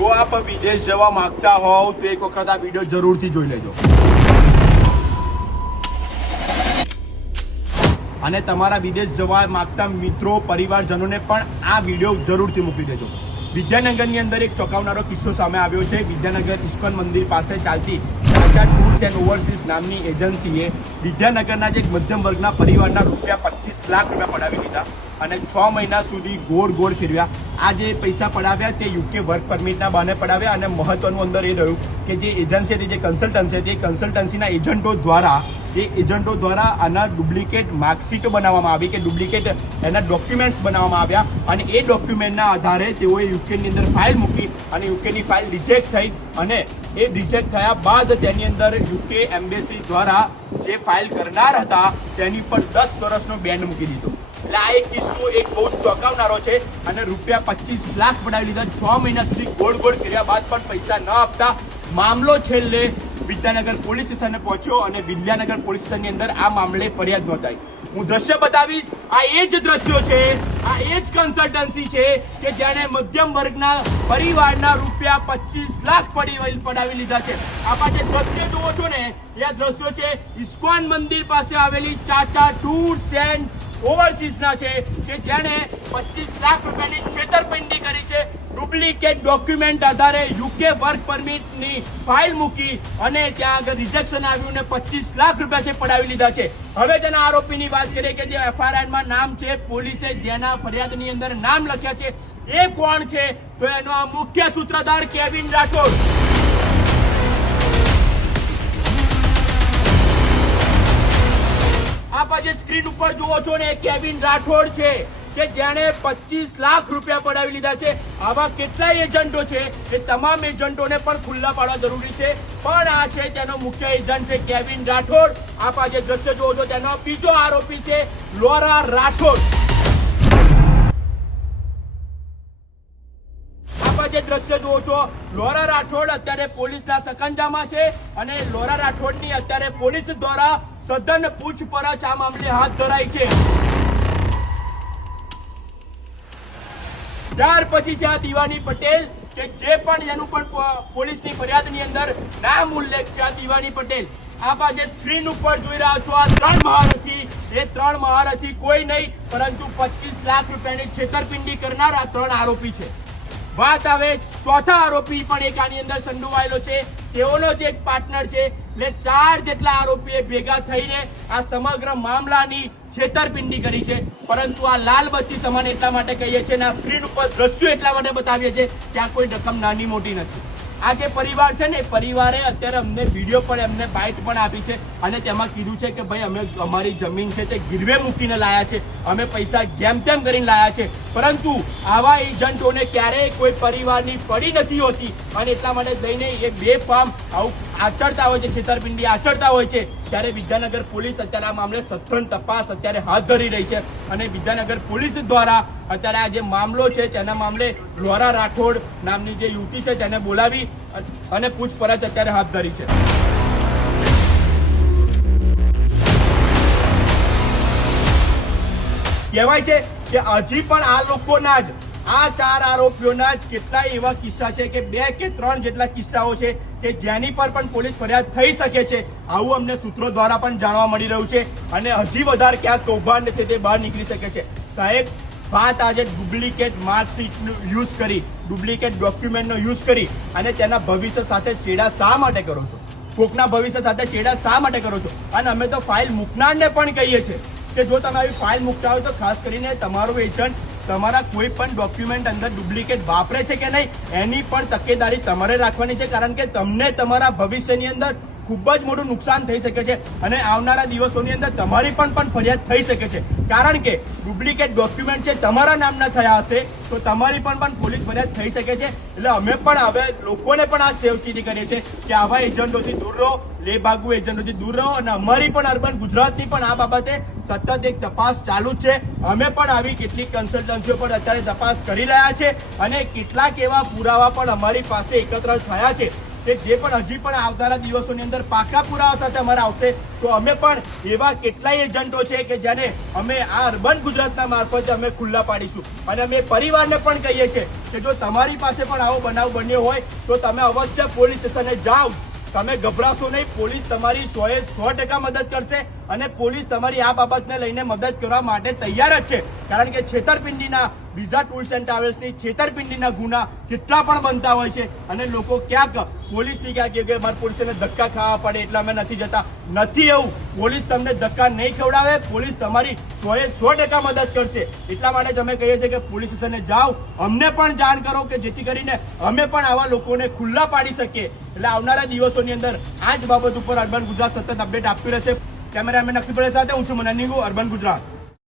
જો આપ વિદેશ જવા માંગતા હોવ તો એક વખત આ વિડીયો જરૂરથી જોઈ લેજો અને તમારા વિદેશ જવા માંગતા મિત્રો પરિવારજનોને પણ આ વિડીયો જરૂરથી મોકલી દેજો। વિદ્યાનગરની અંદર એક ચોંકાવનારો કિસ્સો સામે આવ્યો છે। વિદ્યાનગર ઇસ્કોન મંદિર પાસે ચાલતી ટૂર્સ એન્ડ ઓવરસીઝ નામની એજન્સીએ વિદ્યાનગરના જે મધ્યમ વર્ગના પરિવારના રૂપિયા 25 લાખ રૂપિયા પડાવી લીધા અને 6 મહિના સુધી ગોળ ગોળ ફેરવ્યા। આ જે પૈસા પડાવ્યા તે યુકે વર્ક પરમિટના બહાને પડાવ્યા અને મહત્વનું અંદર એ રહ્યું કે જે એજન્સી હતી, જે કન્સલ્ટન્સી હતી, એ કન્સલ્ટન્સીના એજન્ટો દ્વારા આના ડુપ્લિકેટ માર્કશીટ બનાવવામાં આવી, કે ડુપ્લિકેટ એના ડોક્યુમેન્ટ્સ બનાવવામાં આવ્યા અને એ ડોક્યુમેન્ટના આધારે તેઓએ યુકેની અંદર ફાઇલ મૂકી અને યુકેની ફાઇલ રિજેક્ટ થઈ અને એ રિજેક્ટ થયા બાદ તેની અંદર યુકે એમ્બેસી દ્વારા જે ફાઇલ કરનાર હતા તેની પર 10 વર્ષનો બેન મૂકી દીધો। એટલે આ એક કિસ્સો એક બહુ ચોંકાવનારો છે અને રૂપિયા 25 લાખ પડાવી લીધા। 6 મહિના સુધી ગોળ ગોળ ફેર્યા બાદ પણ પૈસા ન આપતા મામલો છેલ્લે વિદ્યાનગર પોલીસ સ્ટેશને પહોંચ્યો અને વિદ્યાનગર પોલીસ સ્ટેશનની અંદર આ મામલે ફરિયાદ નોંધાઈ। હું દ્રશ્ય બતાવીશ। આ એ જ દ્રશ્યો છે, આ એ જ કન્સલ્ટન્સી છે કે જેણે મધ્યમ વર્ગના પરિવારના રૂપિયા 25 લાખ પડાવી લીધા છે। આપ જે દ્રશ્ય જુઓ છો ને એ આ દ્રશ્યો છે ઇસ્કોન મંદિર પાસે આવેલી ચાચા ટૂર્સ એન્ડ ઓવરસીઝના છે કે જેણે 25 લાખ રૂપિયાની છેતરપિંડી કરી છે। ડુપ્લિકેટ ડોક્યુમેન્ટ આધારે યુકે વર્ક પરમિટની ફાઇલ મૂકી અને ત્યાં આગળ રિજેક્શન આવ્યું ને 25 લાખ રૂપિયા છે પડાવી લીધા છે। હવે તેના આરોપીની વાત કરીએ કે જે એફઆઈઆરમાં નામ છે, પોલીસે જેના ફરિયાદની અંદર નામ લખ્યા છે એ કોણ છે તો એનો આ મુખ્ય સૂત્રધાર કેવિન રાઠોડ। આપ આજે સ્ક્રીન ઉપર જુઓ છો ને કેવિન રાઠોડ છે કે જેણે 25 લાખ રૂપિયા પડાવી લીધા છે। આવા કેટલાય એજન્ટો છે એ તમામ એજન્ટોને પણ ખુલ્લા પાડવા જરૂરી છે, પણ આ છે તેનો મુખ્ય એજન્ટ છે કેવિન રાઠોડ। આપ આજે દ્રશ્ય જુઓ છો તેનો બીજો આરોપી છે લોરા રાઠોડ। આપ આજે દ્રશ્ય જુઓ છો લોરા રાઠોડ અત્યારે પોલીસના સકંજામાં છે અને લોરા રાઠોડની અત્યારે પોલીસ દ્વારા સઘન પૂછપરછ આ મામલે હાથ ધરાઈ છે। ત્યાર પછી છે આ દિવાની પટેલ કે જે પણ એનું પણ પોલીસની ફરિયાદની અંદર નામ ઉલ્લેખ છે। આ દિવાની પટેલ આપ આજે સ્ક્રીન ઉપર જોઈ રહ્યા છો, આ 3 મહારથી, એ 3 મહારથી કોઈ નહીં પરંતુ 25 લાખ રૂપિયાની છેતરપિંડી કરનાર આ 3 આરોપી છે। વાત આવે ચોથા આરોપી પણ એક આની અંદર સંડોવાયેલો છે, તેઓનો જે એક પાર્ટનર છે। એટલે 4 જેટલા આરોપીએ ભેગા થઈને આ સમગ્ર મામલાની છેતરપિંડી કરી છે, પરંતુ આ લાલ બત્તી સમાન એટલા માટે કહીએ છીએ અને આ સ્ક્રીન ઉપર દ્રશ્યો એટલા માટે બતાવીએ છીએ કે આ કોઈ રકમ નાની મોટી નથી। આ જે પરિવાર છે ને, પરિવારે અત્યારે અમને વિડીયો પણ, એમને બાઇટ પણ આપી છે અને તેમાં કીધું છે કે ભાઈ અમે અમારી જમીન છે તે ગીરવે મૂકીને લાયા છે, અમે પૈસા જેમ તેમ કરીને લાયા છે, પરંતુ આવા એજન્ટોને ક્યારેય કોઈ પરિવારની પડી નથી હોતી અને એટલા માટે લઈને એ બેફામ આવું આચરતા હોય છે, છેતરપિંડી આચરતા હોય છે। ત્યારે વિદ્યાનગર પોલીસ અત્યારે આ મામલે સઘન તપાસ અત્યારે હાથ ધરી રહી છે અને વિદ્યાનગર પોલીસ દ્વારા અત્યારે આ જે મામલો છે તેના મામલે લોરા રાઠોડ નામની જે યુવતી છે તેને બોલાવી અને પૂછપરછ અત્યારે હાથ ધરી છે। કહેવાય છે કે હજી પણ આ લોકોના જ આ 4 આરોપીઓના જ કેટલાય એવા કિસ્સા છે કે 2 કે 3 જેટલા કિસ્સાઓ છે કે જેની પર પણ પોલીસ ફરિયાદ થઈ શકે છે। આવું અમને સૂત્રો દ્વારા પણ જાણવા મળી રહ્યું છે અને હજી વધારે ક્યાંક કૌભાંડ છે તે બહાર નીકળી શકે છે। સાહેબ, વાત આજે ડુપ્લિકેટ માર્કશીટનો યુઝ કરી, ડુપ્લિકેટ ડોક્યુમેન્ટનો યુઝ કરી અને તેના ભવિષ્ય સાથે ચેડા શા માટે કરો છો? કોકના ભવિષ્ય સાથે ચેડા શા માટે કરો છો? અને અમે તો ફાઇલ મૂકનારને પણ કહીએ છીએ કે જો તમે આવી ફાઇલ મૂકતા હોય તો ખાસ કરીને તમારો એજન્ટ તમારા કોઈ પણ ડોક્યુમેન્ટ અંદર ડુપ્લિકેટ વાપરે છે કે નહીં એની પણ તકેદારી તમારે રાખવાની છે, કારણ કે તમને તમારા ભવિષ્યની અંદર ખૂબ જ મોટું નુકસાન થઈ શકે છે અને આવનારા દિવસોની અંદર તમારી પણ ફરિયાદ થઈ શકે છે, કારણ કે ડુપ્લિકેટ ડોક્યુમેન્ટ છે તમારા નામના થયા હશે તો તમારી પણ પોલીસ ફરિયાદ થઈ શકે છે। એટલે અમે પણ હવે લોકોને પણ આ સેવચીતી કરીએ છીએ કે આવા એજન્ટોથી દૂર રહો, લેભાગુ એજન્ટોથી દૂર રહો અને અમારી પણ અર્બન ગુજરાતની પણ આ બાબતે સતત એક તપાસ ચાલુ જ છે। અમે પણ આવી કેટલીક કન્સલ્ટન્સીઓ પર અત્યારે તપાસ કરી રહ્યા છે અને કેટલાક એવા પુરાવા પણ અમારી પાસે એકત્ર થયા છે કે જે પણ હજી પણ આવનારા દિવસોની અંદર પાકા પુરાવા સાથે અમારે આવશે તો અમે પણ એવા કેટલાય એજન્ટો છે કે જેને અમે આ અર્બન ગુજરાતના મારફતે અમે ખુલ્લા પાડીશું અને અમે પરિવારને પણ કહીએ છીએ કે જો તમારી પાસે પણ આવો બનાવ બન્યો હોય તો તમે અવશ્ય પોલીસ સ્ટેશને જાઓ. તમે ગભરાશો નહીં, પોલીસ તમારી 100% મદદ કરશે અને પોલીસ તમારી આ બાબતને લઈને મદદ કરવા માટે તૈયાર જ છે. કારણ કે છેતરપિંડીના વિઝા ટૂર્સ એન્ડ ટ્રાવેલ્સની છેતરપિંડીના ગુના કેટલા પણ બનતા હોય છે અને લોકો ક્યાંક પોલીસની ક્યાં કે મારે પોલીસને ધક્કા ખાવા પડે એટલે અમે નથી જતા. નથી એવું, પોલીસ તમને ધક્કા નહીં ખવડાવે, પોલીસ તમારી 100% મદદ કરશે. એટલા માટે જ અમે કહીએ છીએ કે પોલીસ સ્ટેશને જાઓ, અમને પણ જાણ કરો કે જેથી કરીને અમે પણ આવા લોકોને ખુલ્લા પાડી શકીએ. એટલે આવનારા દિવસોની અંદર આ જ બાબત ઉપર અર્બન ગુજરાત સતત અપડેટ આપતું રહેશે. કેમેરામેન નકીબ સાથે હું છું મનન નીગુ, અર્બન ગુજરાત.